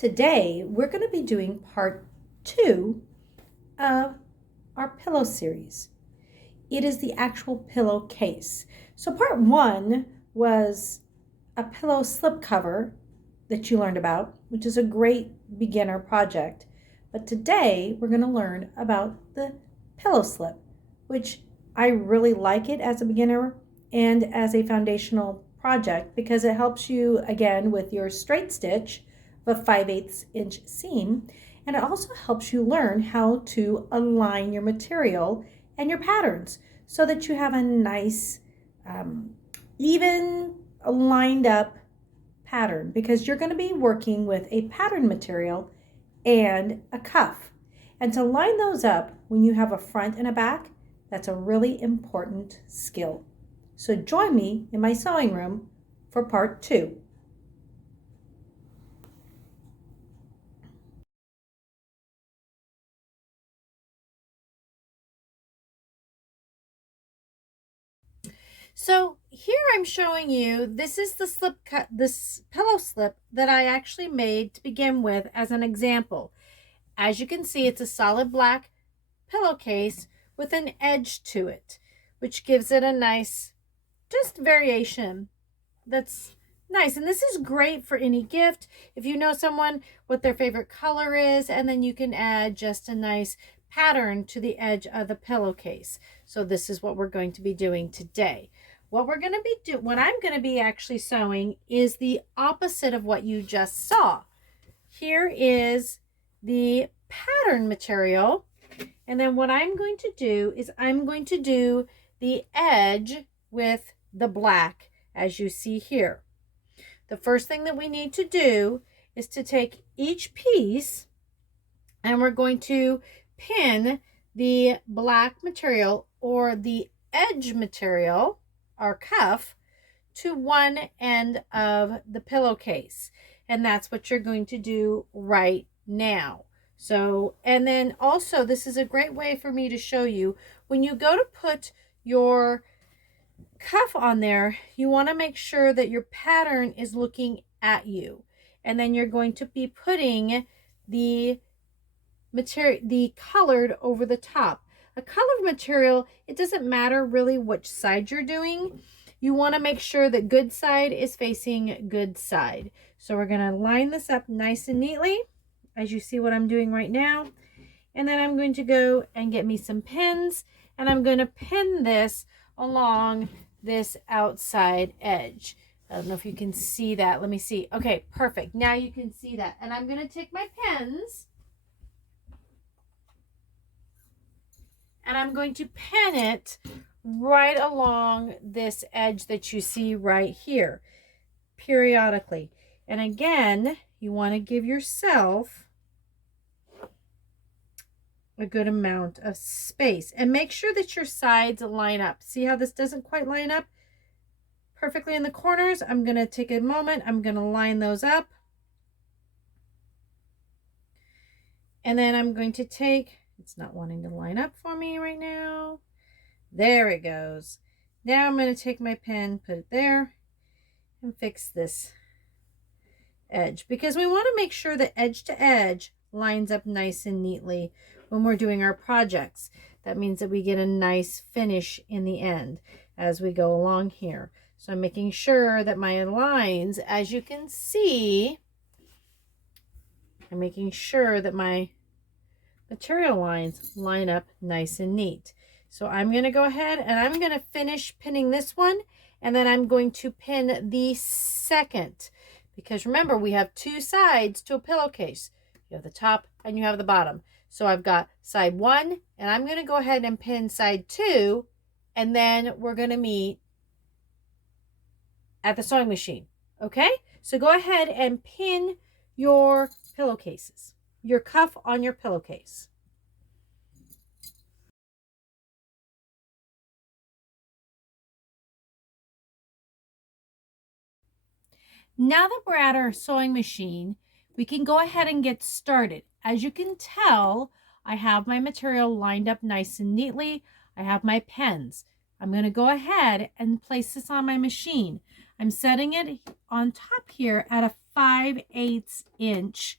Today, we're going to be doing part 2 of our pillow series. It is the actual pillowcase. So part 1 was a pillow slip cover that you learned about, which is a great beginner project. But today, we're going to learn about the pillow slip, which I really like it as a beginner and as a foundational project because it helps you, again, with your straight stitch of a 5/8 inch seam, and it also helps you learn how to align your material and your patterns so that you have a nice, even lined up pattern, because you're going to be working with a pattern material and a cuff. And to line those up when you have a front and a back, that's a really important skill. So join me in my sewing room for part 2. So here I'm showing you, this is the this pillow slip that I actually made to begin with as an example. As you can see, it's a solid black pillowcase with an edge to it, which gives it a nice, just variation that's nice. And this is great for any gift. If you know someone what their favorite color is, and then you can add just a nice pattern to the edge of the pillowcase. So this is what we're going to be doing today. What I'm going to be actually sewing is the opposite of what you just saw. Here is the pattern material. And then what I'm going to do is I'm going to do the edge with the black, as you see here. The first thing that we need to do is to take each piece and we're going to pin the black material or the edge material, our cuff, to one end of the pillowcase. And that's what you're going to do right now. So, and then also this is a great way for me to show you when you go to put your cuff on there, you want to make sure that your pattern is looking at you. And then you're going to be putting the material, the colored, over the top. A colored material, it doesn't matter really which side you're doing. You want to make sure that good side is facing good side. So we're going to line this up nice and neatly, as you see what I'm doing right now. And then I'm going to go and get me some pins, and I'm going to pin this along this outside edge. I don't know if you can see that. Let me see. Okay, perfect. Now you can see that. And I'm going to take my pins and I'm going to pin it right along this edge that you see right here periodically. And again, you want to give yourself a good amount of space and make sure that your sides line up. See how this doesn't quite line up perfectly in the corners? I'm going to take a moment. I'm going to line those up. And then I'm going to take, it's not wanting to line up for me right now. There it goes. Now I'm going to take my pen, put it there, and fix this edge, because we want to make sure that edge to edge lines up nice and neatly when we're doing our projects. That means that we get a nice finish in the end as we go along here. So I'm making sure that my lines, as you can see, I'm making sure that my material lines line up nice and neat. So I'm going to go ahead and I'm going to finish pinning this one, and then I'm going to pin the second, because remember, we have two sides to a pillowcase. You have the top and you have the bottom. So I've got side 1, and I'm going to go ahead and pin side 2, and then we're going to meet at the sewing machine. Okay? So go ahead and pin your pillowcases, your cuff on your pillowcase. Now that we're at our sewing machine, we can go ahead and get started. As you can tell, I have my material lined up nice and neatly. I have my pens. I'm going to go ahead and place this on my machine. I'm setting it on top here at a 5/8 inch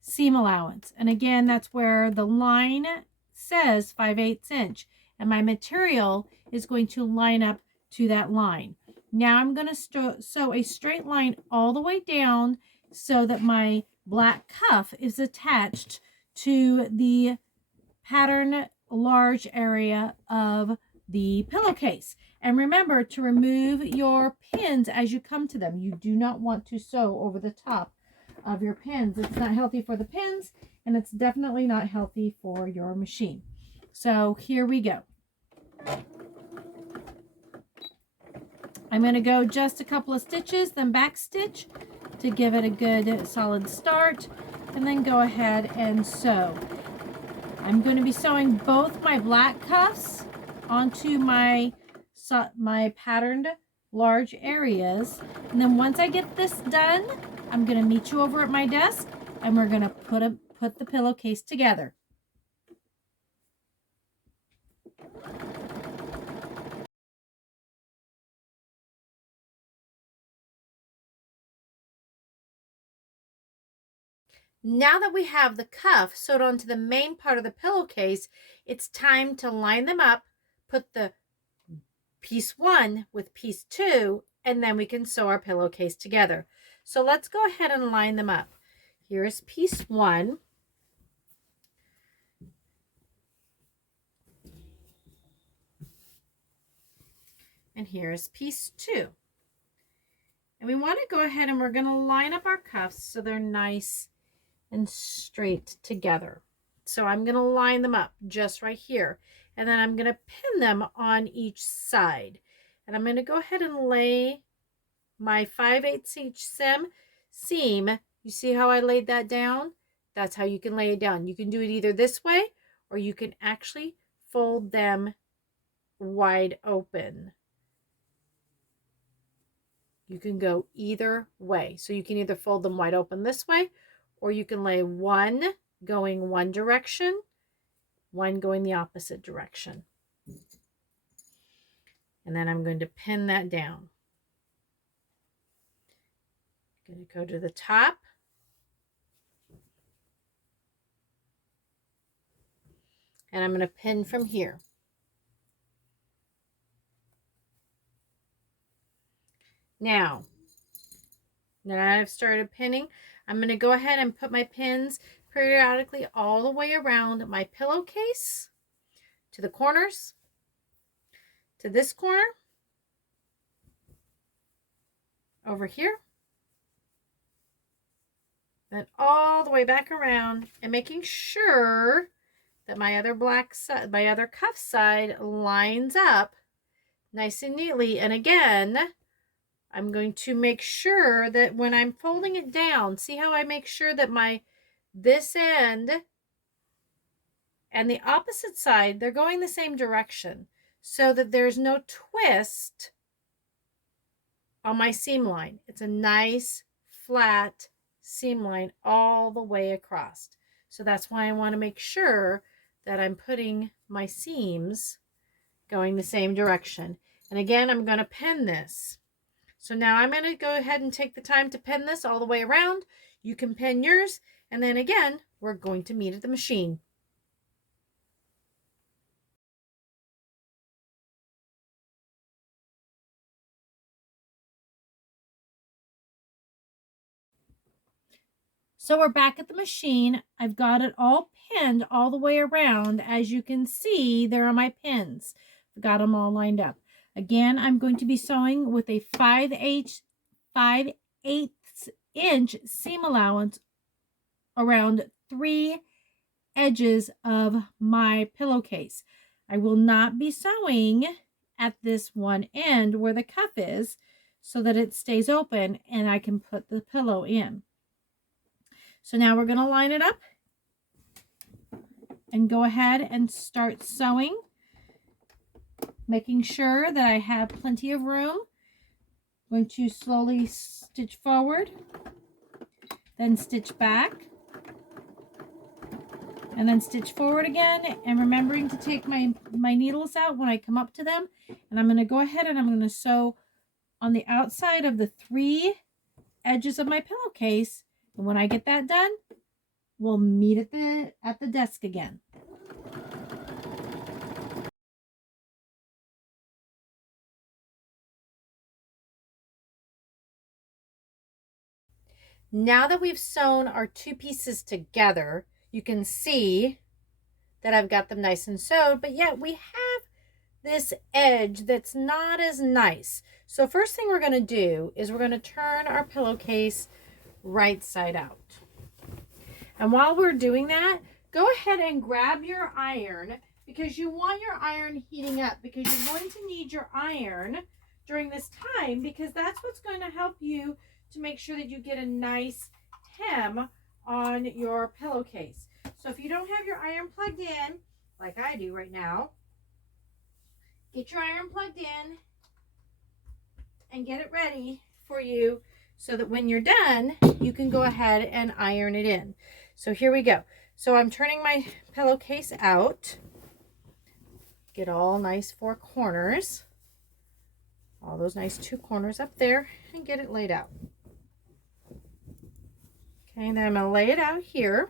seam allowance. And again, that's where the line says 5/8 inch. And my material is going to line up to that line. Now I'm going to sew a straight line all the way down so that my black cuff is attached to the pattern large area of the pillowcase. And remember to remove your pins as you come to them. You do not want to sew over the top of your pins. It's not healthy for the pins, and it's definitely not healthy for your machine. So here we go. I'm going to go just a couple of stitches, then back stitch to give it a good solid start, and then go ahead and sew. I'm going to be sewing both my black cuffs onto my patterned large areas. And then once I get this done, I'm going to meet you over at my desk and we're going to put the pillowcase together. Now that we have the cuff sewed onto the main part of the pillowcase, it's time to line them up, put the piece 1 with piece 2, and then we can sew our pillowcase together. So let's go ahead and line them up. Here is piece 1. And here is piece 2. And we want to go ahead and we're going to line up our cuffs so they're nice and straight together. So I'm going to line them up just right here. And then I'm going to pin them on each side. And I'm going to go ahead and lay my 5/8 inch seam. You see how I laid that down? That's how you can lay it down. You can do it either this way, or you can actually fold them wide open. You can go either way. So you can either fold them wide open this way, or you can lay one going one direction, one going the opposite direction. And then I'm going to pin that down. I'm going to go to the top. And I'm going to pin from here. Now that I've started pinning, I'm going to go ahead and put my pins periodically all the way around my pillowcase, to the corners, to this corner, over here, then all the way back around, and making sure that my other cuff side lines up nice and neatly. And again, I'm going to make sure that when I'm folding it down, see how I make sure that this end and the opposite side, they're going the same direction so that there's no twist on my seam line. It's a nice flat seam line all the way across. So that's why I want to make sure that I'm putting my seams going the same direction. And again, I'm going to pin this. So now I'm going to go ahead and take the time to pin this all the way around. You can pin yours, and then again, we're going to meet at the machine. So we're back at the machine. I've got it all pinned all the way around. As you can see, there are my pins. I've got them all lined up. Again, I'm going to be sewing with a 5/8 inch seam allowance around 3 edges of my pillowcase. I will not be sewing at this one end where the cuff is so that it stays open and I can put the pillow in. So now we're going to line it up and go ahead and start sewing, making sure that I have plenty of room. I'm going to slowly stitch forward, then stitch back, and then stitch forward again, and remembering to take my needles out when I come up to them. And I'm going to go ahead and I'm going to sew on the outside of the 3 edges of my pillowcase. And when I get that done, we'll meet at the desk again. Now that we've sewn our 2 pieces together, you can see that I've got them nice and sewed, but yet we have this edge that's not as nice. So first thing we're going to do is we're going to turn our pillowcase right side out. And while we're doing that, go ahead and grab your iron, because you want your iron heating up, because you're going to need your iron during this time, because that's what's going to help you to make sure that you get a nice hem on your pillowcase. So if you don't have your iron plugged in, like I do right now, get your iron plugged in and get it ready for you so that when you're done, you can go ahead and iron it in. So here we go. So I'm turning my pillowcase out. Get all nice 4 corners. All those nice 2 corners up there, and get it laid out. Okay, and then I'm going to lay it out here.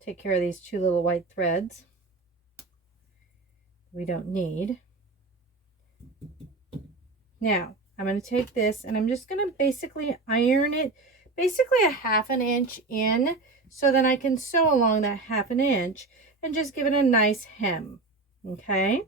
Take care of these 2 little white threads we don't need. Now, I'm going to take this and I'm just going to basically iron it basically a 1/2 inch in, so then I can sew along that 1/2 inch and just give it a nice hem. Okay,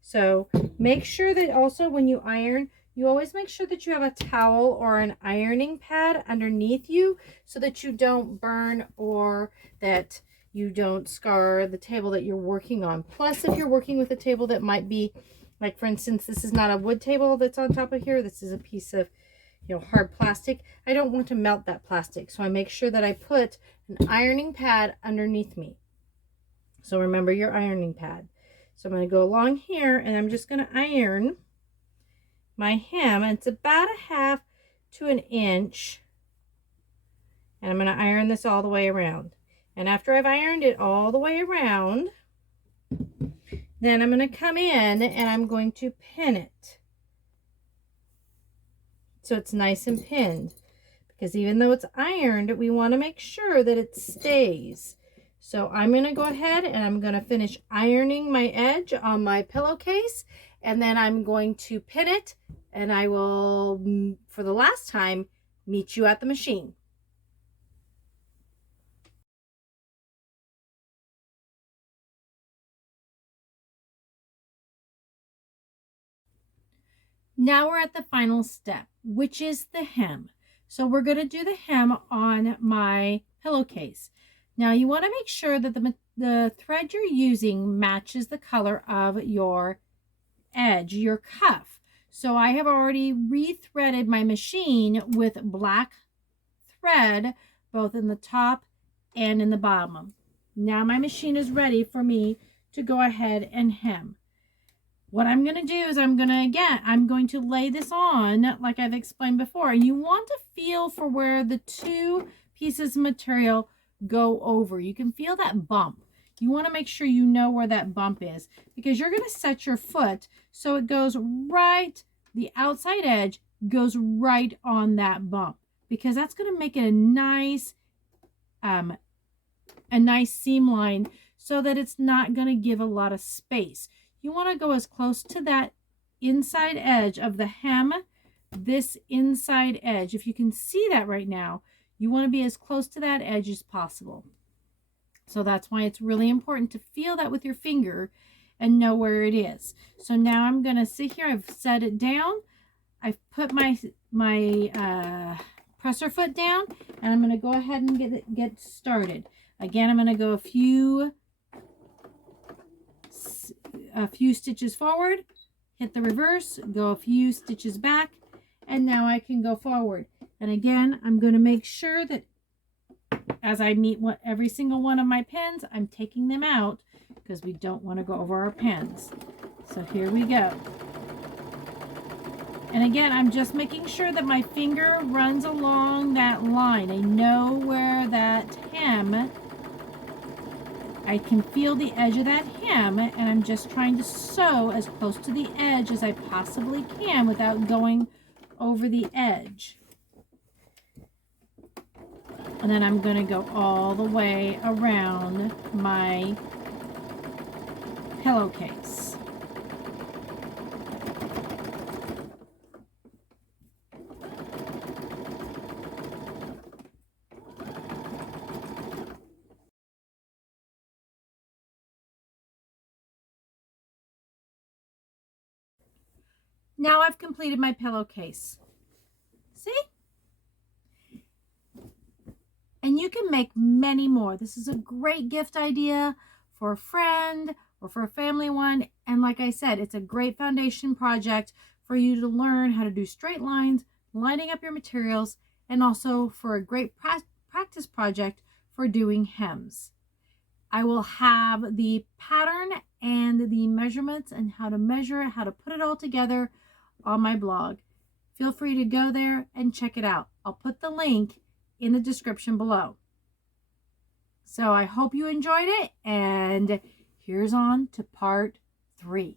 so make sure that also when you iron, you always make sure that you have a towel or an ironing pad underneath you so that you don't burn or that you don't scar the table that you're working on. Plus, if you're working with a table that might be, like for instance, this is not a wood table that's on top of here. This is a piece of, hard plastic. I don't want to melt that plastic. So I make sure that I put an ironing pad underneath me. So remember your ironing pad. So I'm going to go along here and I'm just going to iron my hem. And it's about 1/2 to 1 inch. And I'm going to iron this all the way around. And after I've ironed it all the way around, then I'm going to come in and I'm going to pin it. So it's nice and pinned. Because even though it's ironed, we want to make sure that it stays. So I'm going to go ahead and I'm going to finish ironing my edge on my pillowcase. And then I'm going to pin it. And I will, for the last time, meet you at the machine. Now we're at the final step, which is the hem. So we're going to do the hem on my pillowcase. Now you want to make sure that the thread you're using matches the color of your edge, your cuff. So I have already rethreaded my machine with black thread, both in the top and in the bottom. Now my machine is ready for me to go ahead and hem. What I'm going to do is I'm going to lay this on like I've explained before. You want to feel for where the 2 pieces of material go over. You can feel that bump. You want to make sure you know where that bump is, because you're going to set your foot so it goes right, the outside edge goes right on that bump, because that's going to make it a nice seam line so that it's not going to give a lot of space. You want to go as close to that inside edge of the hem, this inside edge. If you can see that right now, you want to be as close to that edge as possible. So that's why it's really important to feel that with your finger and know where it is. So now I'm going to sit here. I've set it down. I've put my presser foot down, and I'm going to go ahead and get started. Again, I'm going to go a few stitches forward, hit the reverse, go a few stitches back, and now I can go forward. And again, I'm going to make sure that as I meet every single one of my pins, I'm taking them out because we don't want to go over our pins. So here we go. And again, I'm just making sure that my finger runs along that line. I know where that hem, I can feel the edge of that hem, and I'm just trying to sew as close to the edge as I possibly can without going over the edge. And then I'm going to go all the way around my pillowcase. Now I've completed my pillowcase. See? And you can make many more. This is a great gift idea for a friend or for a family one. And like I said, it's a great foundation project for you to learn how to do straight lines, lining up your materials, and also for a great practice project for doing hems. I will have the pattern and the measurements and how to measure it, how to put it all together on my blog. Feel free to go there and check it out. I'll put the link in the description below. So I hope you enjoyed it, and here's on to part 3.